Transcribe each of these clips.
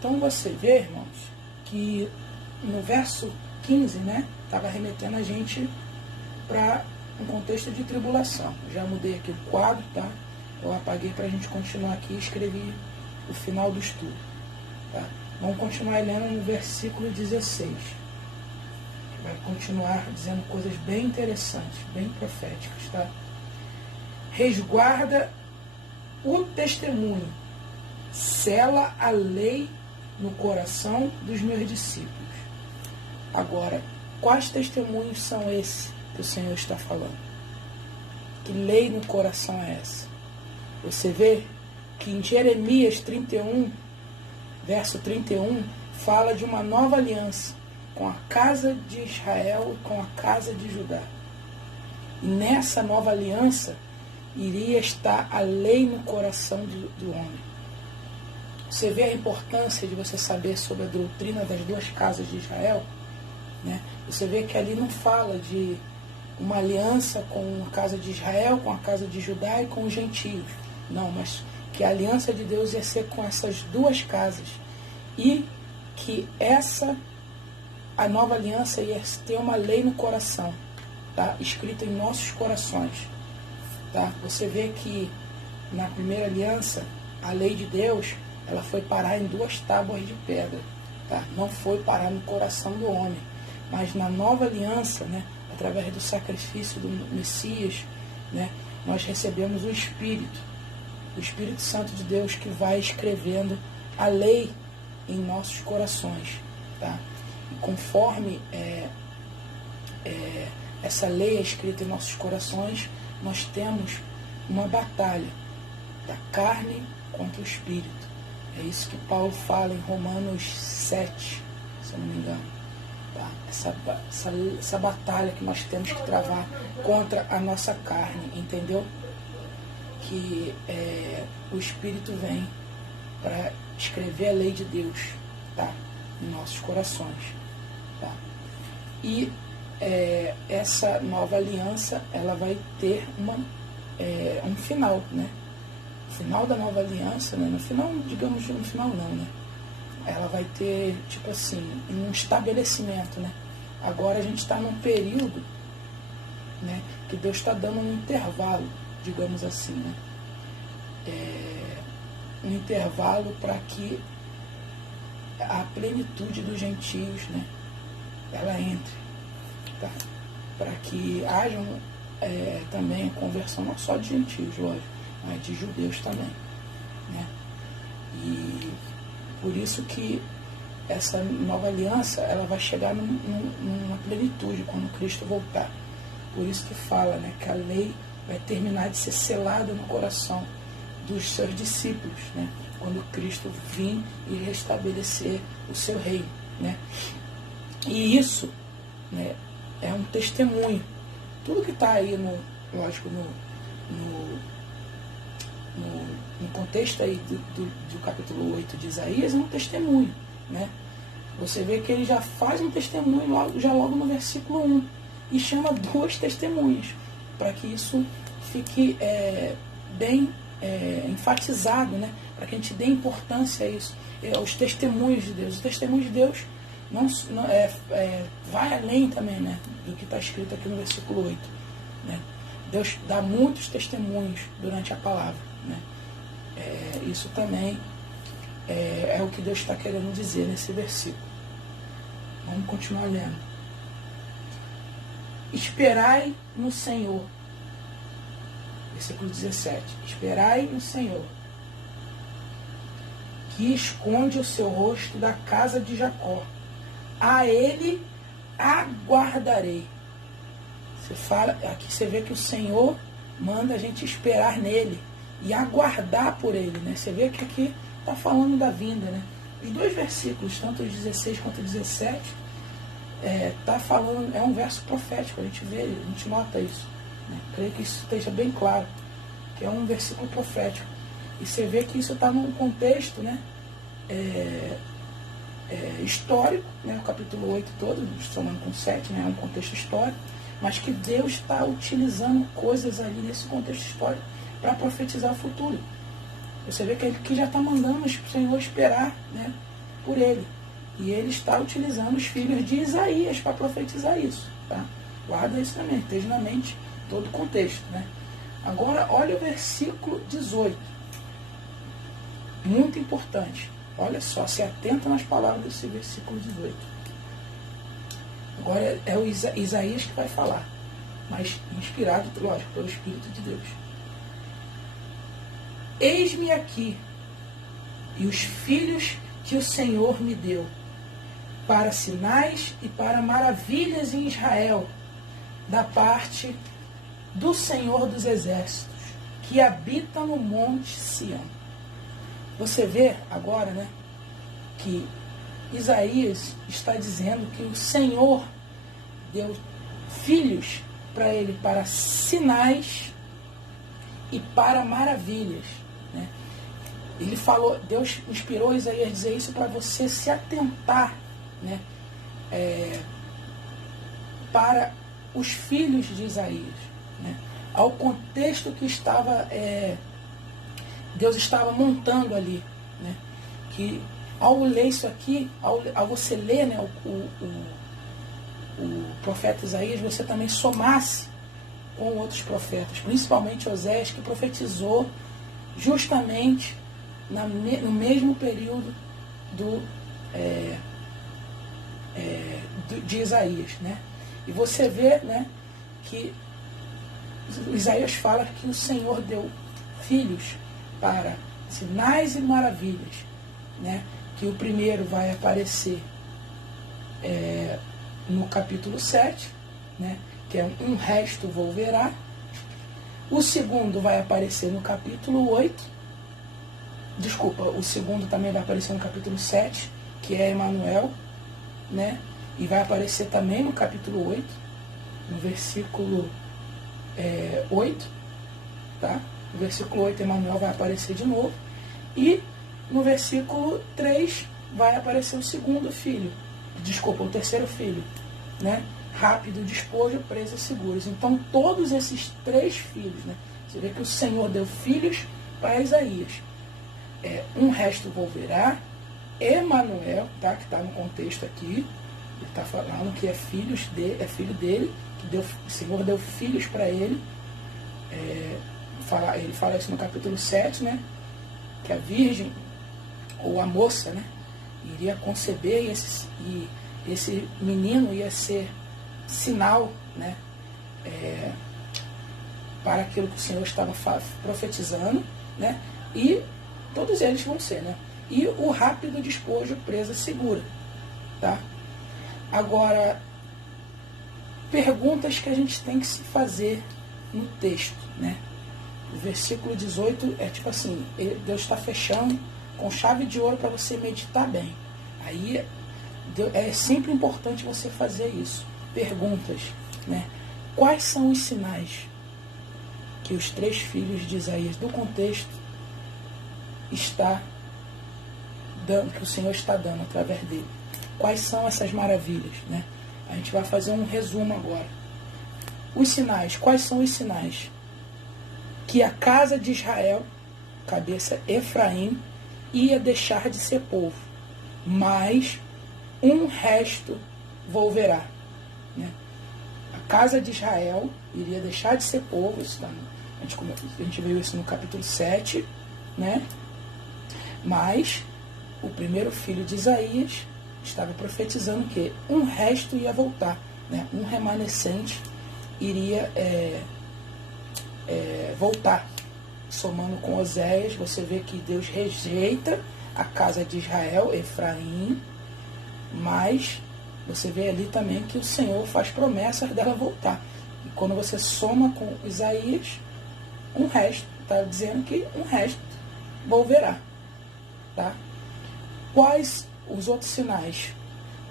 Então você vê, irmãos, que no verso 15, né, estava remetendo a gente para um contexto de tribulação. Já mudei aqui o quadro, tá? Eu apaguei para a gente continuar aqui e escrevi o final do estudo. Tá? Vamos continuar lendo no versículo 16, que vai continuar dizendo coisas bem interessantes, bem proféticas. Tá? Resguarda o testemunho, sela a lei no coração dos meus discípulos. Agora, quais testemunhos são esses que o Senhor está falando? Que lei no coração é essa? Você vê que em Jeremias 31, verso 31, fala de uma nova aliança com a casa de Israel e com a casa de Judá. E nessa nova aliança iria estar a lei no coração do homem. Você vê a importância de você saber sobre a doutrina das duas casas de Israel, né? Você vê que ali não fala de uma aliança com a casa de Israel, com a casa de Judá e com os gentios. Não, mas que a aliança de Deus ia ser com essas duas casas. E que a nova aliança ia ter uma lei no coração, tá? Escrita em nossos corações. Tá? Você vê que na primeira aliança, a lei de Deus, ela foi parar em 2 tábuas de pedra. Tá? Não foi parar no coração do homem. Mas na nova aliança, né, através do sacrifício do Messias, né, nós recebemos o Espírito Santo de Deus, que vai escrevendo a lei em nossos corações. Tá? E conforme essa lei é escrita em nossos corações, nós temos uma batalha da carne contra o Espírito. É isso que Paulo fala em Romanos 7, se eu não me engano. Tá? Essa batalha que nós temos que travar contra a nossa carne, entendeu? Que o Espírito vem para escrever a lei de Deus, tá? Em nossos corações. Tá? E essa nova aliança, ela vai ter um final, né? O final da nova aliança, né? No final, digamos, no final não, né? Ela vai ter, tipo assim, um estabelecimento, né? Agora a gente está num período, né, que Deus está dando um intervalo, digamos assim, né? Um intervalo para que a plenitude dos gentios, né, ela entre, tá? Para que haja também a conversão não só de gentios, lógico, mas de judeus também, né? E por isso que essa nova aliança, ela vai chegar numa plenitude quando Cristo voltar. Por isso que fala, né, que a lei vai terminar de ser selada no coração dos seus discípulos, né, quando Cristo vir e restabelecer o seu reino, né? E isso, né, é um testemunho. Tudo que está aí, lógico, no contexto aí do capítulo 8 de Isaías, é um testemunho, né? Você vê que ele já faz um testemunho logo no versículo 1 e chama 2 testemunhas, para que isso fique bem enfatizado, né? Para que a gente dê importância a isso. Os testemunhos de Deus. O testemunho de Deus vai além também, né, do que está escrito aqui no versículo 8. Né? Deus dá muitos testemunhos durante a palavra. Né? Isso também é o que Deus está querendo dizer nesse versículo. Vamos continuar lendo. Esperai no Senhor. Versículo 17. Esperai no Senhor, que esconde o seu rosto da casa de Jacó. A ele aguardarei. Aqui você vê que o Senhor manda a gente esperar nele e aguardar por ele, né? Você vê que aqui está falando da vinda, né? Os 2 versículos, tanto os 16 quanto o 17, tá falando, é um verso profético, a gente nota isso, né? Creio que isso esteja bem claro, que é um versículo profético. E você vê que isso está num contexto, né, histórico, né? O capítulo 8 todo, somando com 7, né, é um contexto histórico, mas que Deus está utilizando coisas ali nesse contexto histórico para profetizar o futuro. Você vê que ele já está mandando o Senhor esperar, né, por ele. E ele está utilizando os filhos de Isaías para profetizar isso. Tá? Guarda isso também, esteja na mente todo o contexto. Né? Agora, olha o versículo 18. Muito importante. Olha só, se atenta nas palavras desse versículo 18. Agora é o Isaías que vai falar, mas inspirado, lógico, pelo Espírito de Deus. Eis-me aqui, e os filhos que o Senhor me deu, para sinais e para maravilhas em Israel, da parte do Senhor dos Exércitos, que habita no monte Sião. Você vê agora, né, que Isaías está dizendo que o Senhor deu filhos para ele para sinais e para maravilhas. Né? Ele falou, Deus inspirou Isaías a dizer isso para você se atentar, né, para os filhos de Isaías, né, ao contexto que estava Deus estava montando ali, né, que ao ler isso aqui, ao você ler, né, o profeta Isaías, você também somasse com outros profetas, principalmente Oséias, que profetizou justamente no mesmo período de Isaías. Né? E você vê, né, que Isaías fala que o Senhor deu filhos para sinais e maravilhas, né? Que o primeiro vai aparecer no capítulo 7, né? Que é um resto volverá. O segundo vai aparecer no capítulo 8. Desculpa, o segundo também vai aparecer no capítulo 7, que é Emanuel, né? E vai aparecer também no capítulo 8, no versículo 8, tá? No versículo 8, Emanuel vai aparecer de novo. E no versículo 3 vai aparecer o segundo filho. Desculpa, o terceiro filho. Né? Rápido, despojo, presa, seguros. Então, todos esses três filhos, né? Você vê que o Senhor deu filhos para Isaías. Um resto volverá. Emanuel, tá? Que está no contexto aqui. Ele está falando que é filho dele, que o Senhor deu filhos para ele. Ele fala isso no capítulo 7, né? Que a virgem, ou a moça, né, iria conceber e esse menino ia ser sinal, né, para aquilo que o Senhor estava profetizando, né, e todos eles vão ser, né, e o rápido despojo, presa segura, tá? Agora, perguntas que a gente tem que se fazer no texto, né? O versículo 18 é tipo assim, Deus está fechando com chave de ouro para você meditar bem. Aí é sempre importante você fazer isso. Perguntas, né? Quais são os sinais que os três filhos de Isaías, do contexto, está dando, que o Senhor está dando através dele? Quais são essas maravilhas, né? A gente vai fazer um resumo agora. Os sinais, quais são os sinais? Que a casa de Israel, cabeça Efraim, ia deixar de ser povo, mas um resto volverá. Né? A casa de Israel iria deixar de ser povo, isso a gente viu isso no capítulo 7, né? Mas o primeiro filho de Isaías estava profetizando que um resto ia voltar, né? Um remanescente iria voltar. Somando com Oséias, você vê que Deus rejeita a casa de Israel, Efraim, mas você vê ali também que o Senhor faz promessas dela voltar. E quando você soma com Isaías, um resto, está dizendo que um resto volverá. Tá? Quais os outros sinais?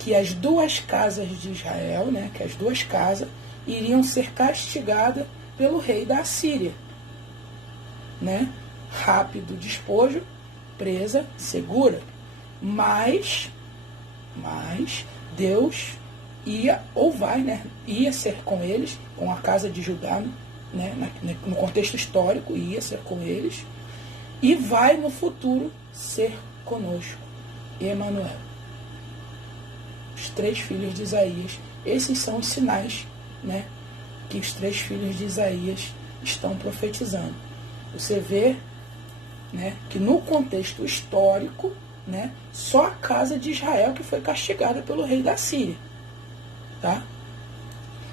Que as duas casas de Israel, né, que as duas casas, iriam ser castigadas pelo rei da Assíria. Né? Rápido despojo, presa, segura. Mas Deus ia, ou vai, né? Ia ser com eles, com a casa de Judá, né? No contexto histórico, ia ser com eles, e vai no futuro ser conosco. e Emanuel. Os 3 filhos de Isaías. Esses são os sinais, né, que os 3 filhos de Isaías estão profetizando. Você vê, né, que no contexto histórico, né, só a casa de Israel que foi castigada pelo rei da Síria. Tá?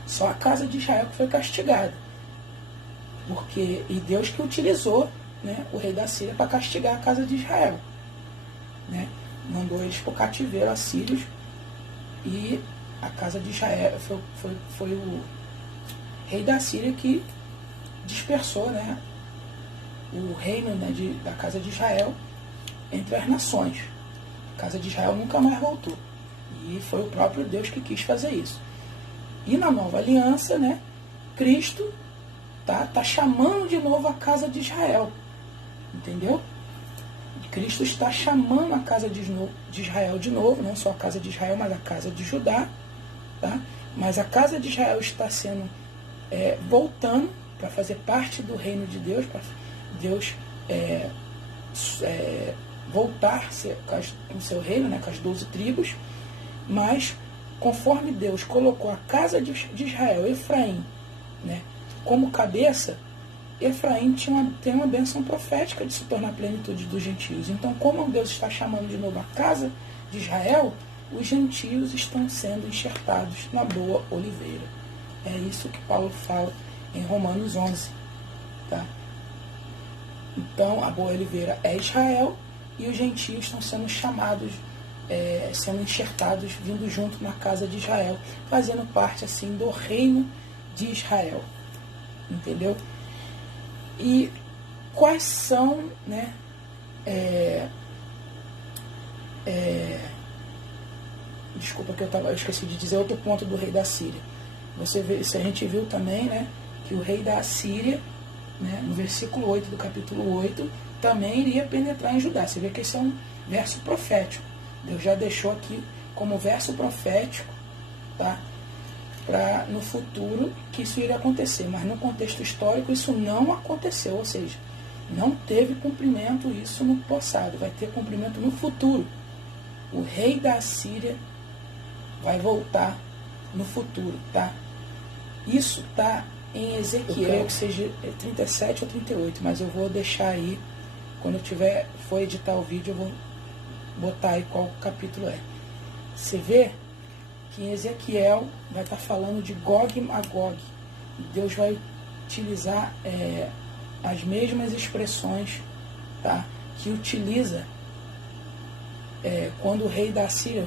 Só a casa de Israel que foi castigada. E Deus que utilizou, né, o rei da Síria para castigar a casa de Israel. Né? Mandou eles para o cativeiro assírios e a casa de Israel foi o rei da Síria que dispersou, né, o reino, né, da casa de Israel entre as nações. A casa de Israel nunca mais voltou. E foi o próprio Deus que quis fazer isso. E na nova aliança, né, Cristo tá chamando de novo a casa de Israel. Entendeu? Cristo está chamando a casa de Israel de novo, não só a casa de Israel, mas a casa de Judá. Tá? Mas a casa de Israel está sendo voltando para fazer parte do reino de Deus, para Deus voltar com o seu reino, né, com as 12 tribos, mas conforme Deus colocou a casa de Israel, Efraim, né, como cabeça, Efraim tem uma bênção profética de se tornar a plenitude dos gentios. Então, como Deus está chamando de novo a casa de Israel, os gentios estão sendo enxertados na boa oliveira. É isso que Paulo fala em Romanos 11. Tá? Então, a boa oliveira é Israel e os gentios estão sendo chamados, sendo enxertados, vindo junto na casa de Israel, fazendo parte assim do reino de Israel. Entendeu? E quais são, né, desculpa que eu esqueci de dizer outro ponto do rei da Síria. A gente viu também, né, que o rei da Síria, né, no versículo 8 do capítulo 8, também iria penetrar em Judá. Você vê que esse é um verso profético. Deus já deixou aqui como verso profético, tá? Para no futuro que isso iria acontecer, mas no contexto histórico isso não aconteceu, ou seja, não teve cumprimento isso no passado, vai ter cumprimento no futuro. O rei da Síria vai voltar no futuro, tá? Isso tá em Ezequiel, que seja 37 ou 38, mas eu vou deixar aí, quando eu for editar o vídeo, eu vou botar aí qual capítulo é. Você vê que em Ezequiel vai estar falando de Gog e Magog. Deus vai utilizar as mesmas expressões, tá, que utiliza quando o rei da Síria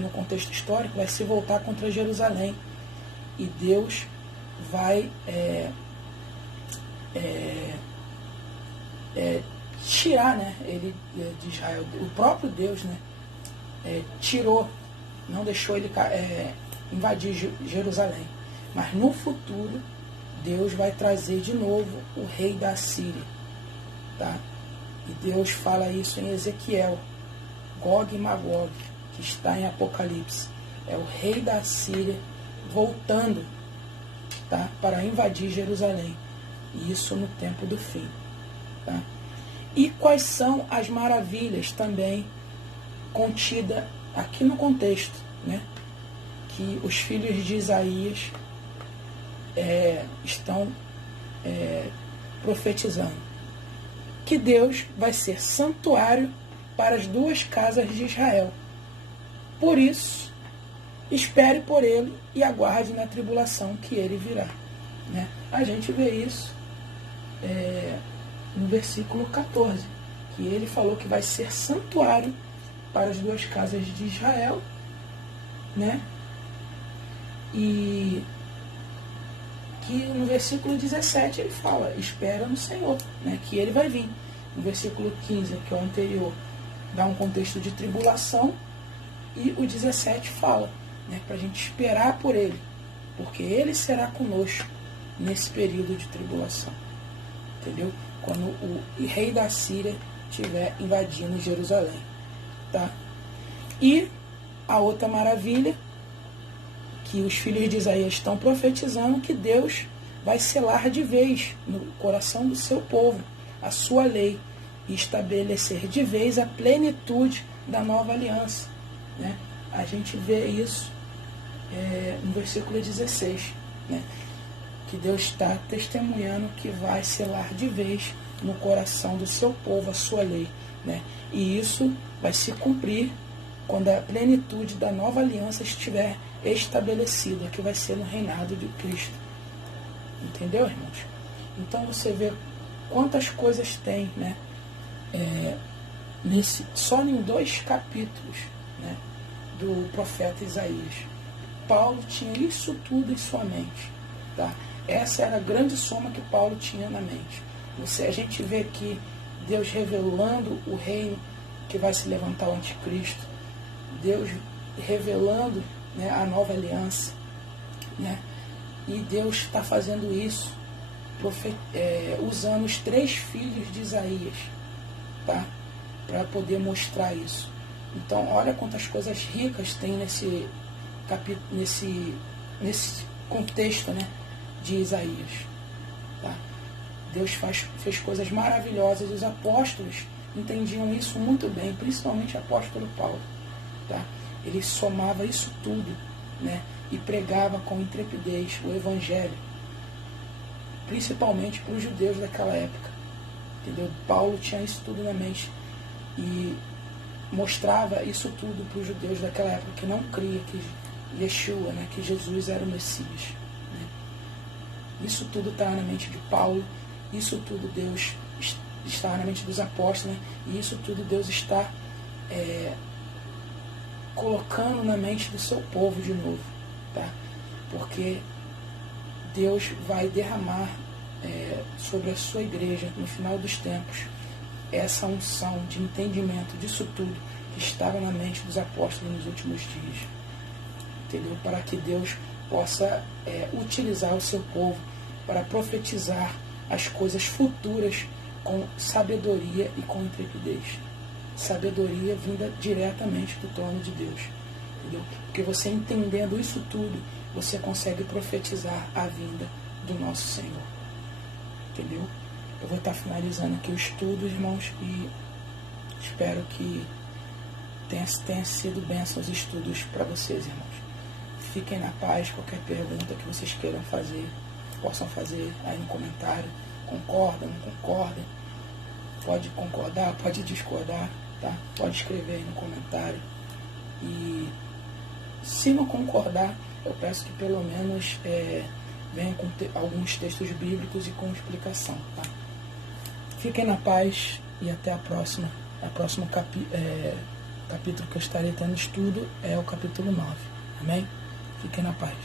no contexto histórico vai se voltar contra Jerusalém. E Deus vai tirar, né, ele de Israel. O próprio Deus, né, tirou, não deixou ele invadir Jerusalém. Mas no futuro, Deus vai trazer de novo o rei da Síria. Tá? E Deus fala isso em Ezequiel. Gog e Magog, que está em Apocalipse. É o rei da Síria voltando, tá, para invadir Jerusalém. E isso no tempo do fim. Tá? E quais são as maravilhas também contidas aqui no contexto, né, que os filhos de Isaías estão profetizando? Que Deus vai ser santuário para as 2 casas de Israel. Por isso, espere por ele e aguarde na tribulação que ele virá. Né? A gente vê isso no versículo 14, que ele falou que vai ser santuário para as 2 casas de Israel, né? E que no versículo 17 ele fala, espera no Senhor, né? Que ele vai vir. No versículo 15, que é o anterior, dá um contexto de tribulação, e o 17 fala, né, para a gente esperar por ele, porque ele será conosco nesse período de tribulação. Entendeu? Quando o rei da Síria estiver invadindo Jerusalém. Tá? E a outra maravilha, que os filhos de Isaías estão profetizando, que Deus vai selar de vez no coração do seu povo a sua lei e estabelecer de vez a plenitude da nova aliança, né? A gente vê isso no versículo 16, né? Que Deus está testemunhando que vai selar de vez no coração do seu povo a sua lei, né? E isso vai se cumprir quando a plenitude da nova aliança estiver estabelecida, que vai ser no reinado de Cristo. Entendeu, irmãos? Então você vê quantas coisas tem, né? Só em 2 capítulos, né, do profeta Isaías. Paulo tinha isso tudo em sua mente, tá? Essa era a grande soma que Paulo tinha na mente. A gente vê aqui Deus revelando o reino que vai se levantar o anticristo, Deus revelando, né, a nova aliança, né? E Deus está fazendo isso usando os 3 filhos de Isaías, tá? Para poder mostrar isso. Então, olha quantas coisas ricas tem nesse capítulo, nesse contexto, né, de Isaías, tá? Deus fez coisas maravilhosas. Os apóstolos entendiam isso muito bem, principalmente o apóstolo Paulo, tá? Ele somava isso tudo, né, e pregava com intrepidez o evangelho, principalmente para os judeus daquela época, entendeu? Paulo tinha isso tudo na mente e mostrava isso tudo para os judeus daquela época que não cria que Yeshua, né, que Jesus era o Messias, né? Isso tudo está na mente de Paulo, isso tudo Deus está na mente dos apóstolos, né? E isso tudo Deus está colocando na mente do seu povo de novo, tá? Porque Deus vai derramar sobre a sua igreja no final dos tempos essa unção de entendimento disso tudo que estava na mente dos apóstolos nos últimos dias, entendeu? Para que Deus possa utilizar o seu povo para profetizar as coisas futuras com sabedoria e com intrepidez. Sabedoria vinda diretamente do trono de Deus, entendeu? Porque você entendendo isso tudo, você consegue profetizar a vinda do nosso Senhor, entendeu? Eu vou estar finalizando aqui o estudo, irmãos, e espero que tenha sido bênção os estudos para vocês, irmãos. Fiquem na paz. Qualquer pergunta que vocês queiram fazer, possam fazer aí no comentário. Concorda, não concorda? Pode concordar, pode discordar, tá? Pode escrever aí no comentário. E se não concordar, eu peço que pelo menos venha com alguns textos bíblicos e com explicação, tá? Fiquem na paz e até a próxima. O próximo capítulo que eu estarei tendo estudo é o capítulo 9. Amém? Fiquem na paz.